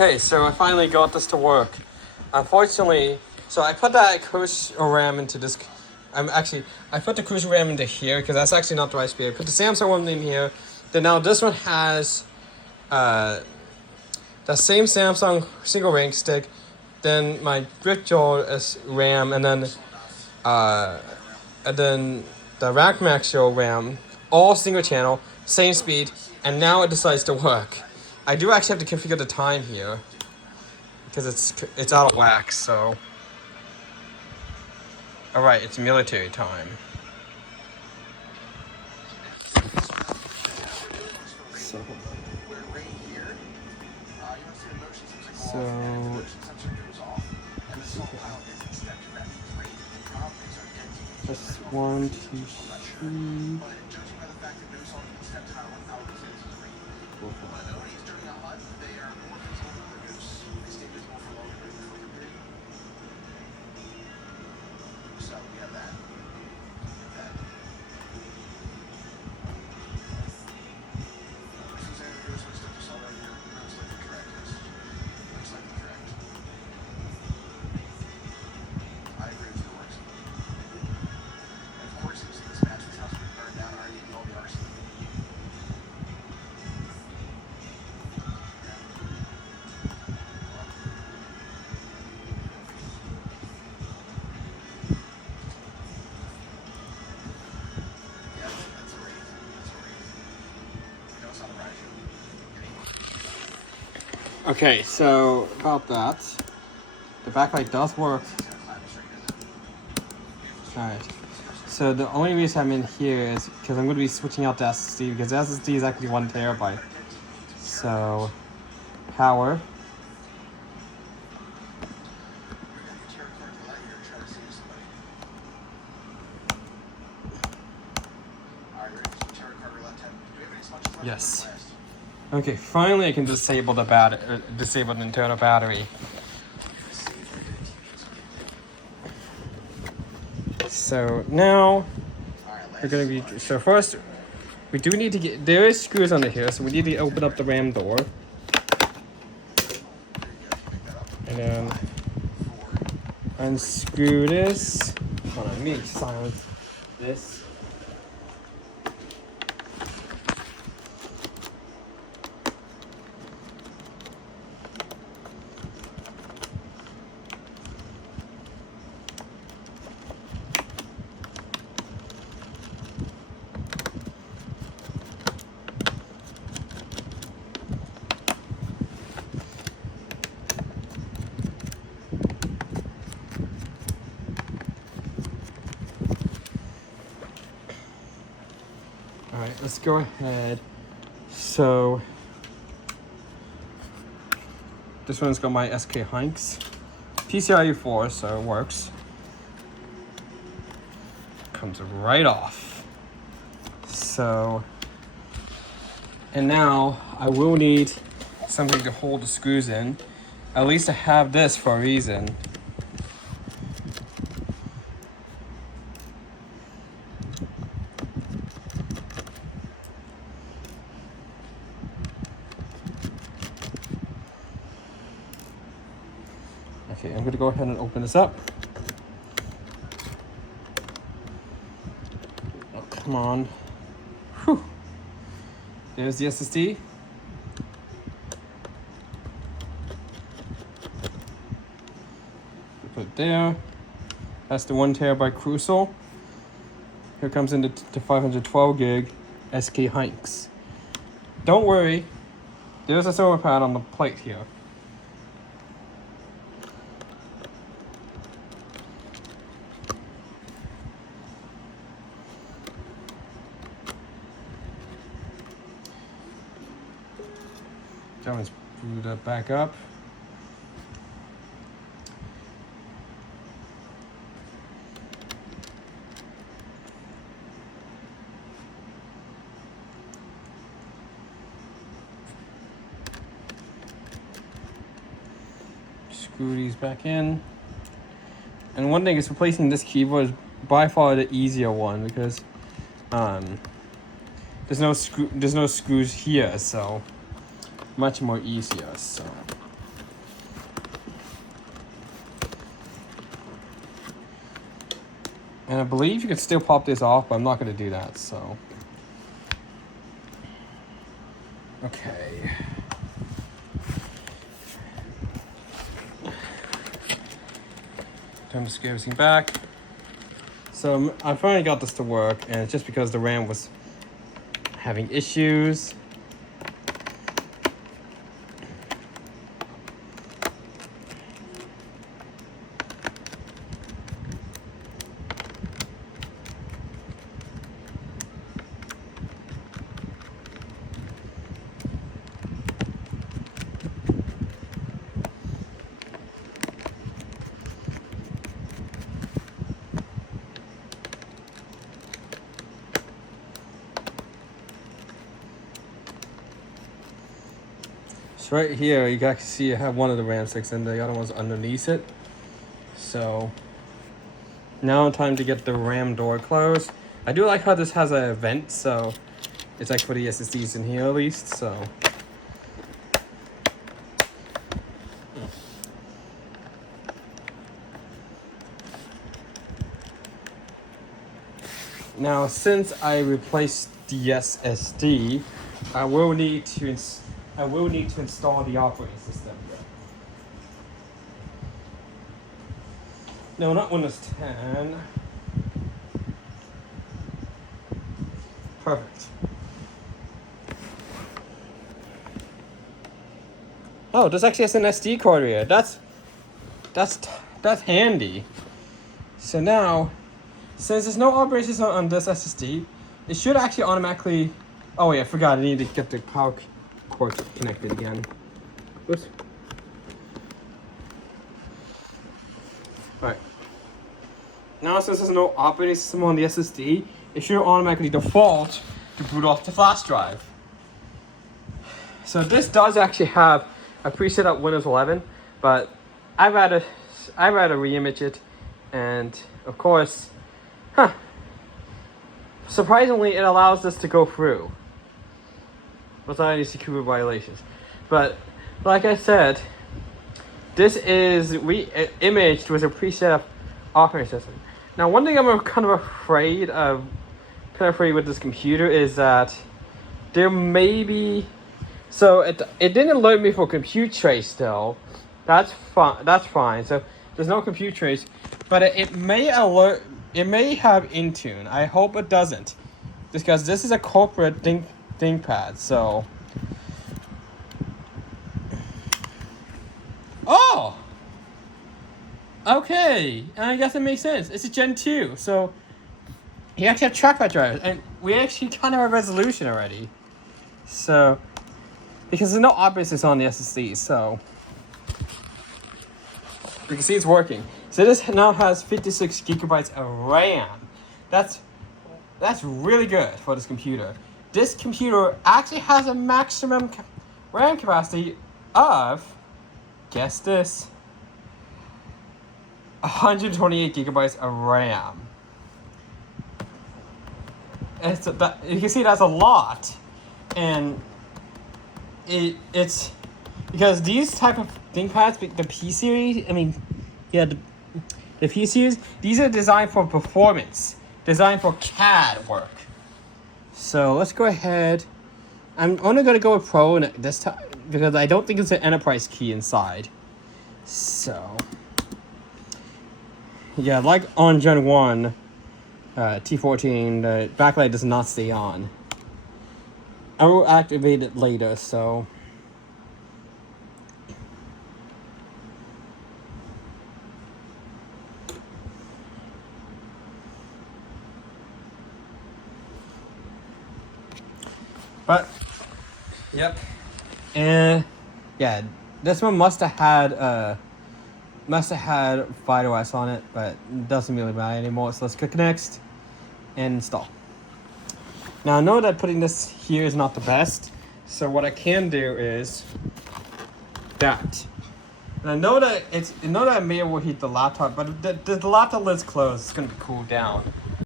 Okay, so I finally got this to work. Unfortunately, so I put that cruise RAM into this. I put the cruise RAM into here because that's actually not the right speed. I put the Samsung one in here. Then now this one has the same Samsung single ring stick. Then my virtual is RAM, and then the Rack Maxio RAM, all single channel, same speed, and now it decides to work. I do actually have to configure the time here because it's out of whack. So, all right, it's military time. So just 1, 2, 3. Okay, so about that, the backlight does work. Alright, so the only reason I'm in here is because I'm going to be switching out the SSD because the SSD is actually 1 terabyte. So, power. Yes. Okay, finally I can disable disable the internal battery. So now we're gonna be. So first, we do need to get. There is screws under here, so we need to open up the RAM door, and then unscrew this. Hold on, let me silence this. Alright, let's go ahead. So, this one's got my SK Hynix. PCIe 4, so it works. Comes right off. So, and now I will need something to hold the screws in. At least I have this for a reason. Okay, I'm gonna go ahead and open this up. Oh, come on. Whew. There's the SSD. Put it there. That's the 1 terabyte Crucial. Here comes into the 512 gig SK Hynix. Don't worry, there's a solar pad on the plate here. Let's boot that back up. Screw these back in. And one thing is replacing this keyboard is by far the easier one because there's no screws here, so much more easier. So And I believe you can still pop this off, but I'm not going to do that, so. Okay. Time to scale everything back. So I finally got this to work, and it's just because the RAM was having issues. So right here, you can actually see I have one of the RAM sticks and the other one's underneath it. So now time to get the RAM door closed. I do like how this has a vent, so it's like for the SSDs in here at least, so. Now, since I replaced the SSD, I will need to install the operating system. No, not Windows 10. Perfect. Oh, this actually has an SD card here. That's handy. So now, since there's no operating system on this SSD, it should actually automatically. Oh yeah, I forgot. I need to get the power cord connected again. Oops. Alright. Now since there's no operating system on the SSD, it should automatically default to boot off the flash drive. So this does actually have a preset of Windows 11, but I'd rather reimage it, and of course, surprisingly, it allows this to go through without any security violations. But like I said, this is imaged with a preset of operating system. Now, one thing I'm kind of afraid with this computer is that there may be. So it didn't alert me for compute trace still. That's fine. That's fine. So there's no compute trace, but it may alert. It may have Intune. I hope it doesn't, because this is a corporate ThinkPad. So. Oh. Okay, I guess it makes sense. It's a Gen 2, so you actually have trackpad drivers, and we actually kind of have resolution already. So, because there's no operating system on the SSD, so you can see it's working. So this now has 56 gigabytes of RAM. That's really good for this computer. This computer actually has a maximum RAM capacity of, guess this, 128 gigabytes of RAM. You can see that's a lot, and it's because these type of ThinkPads, the P series. I mean, yeah, the P series. These are designed for performance, designed for CAD work. So let's go ahead. I'm only gonna go with Pro this time because I don't think it's an enterprise key inside. So. Yeah, like on Gen 1, T14, the backlight does not stay on. I will activate it later, so. But, yep. And, yeah, this one must have had FidoOS on it, but it doesn't really matter anymore. So let's click next and install. Now I know that putting this here is not the best, so what I can do is that. And I know that I may overheat the laptop, but the laptop lid's closed. It's gonna be cooled down.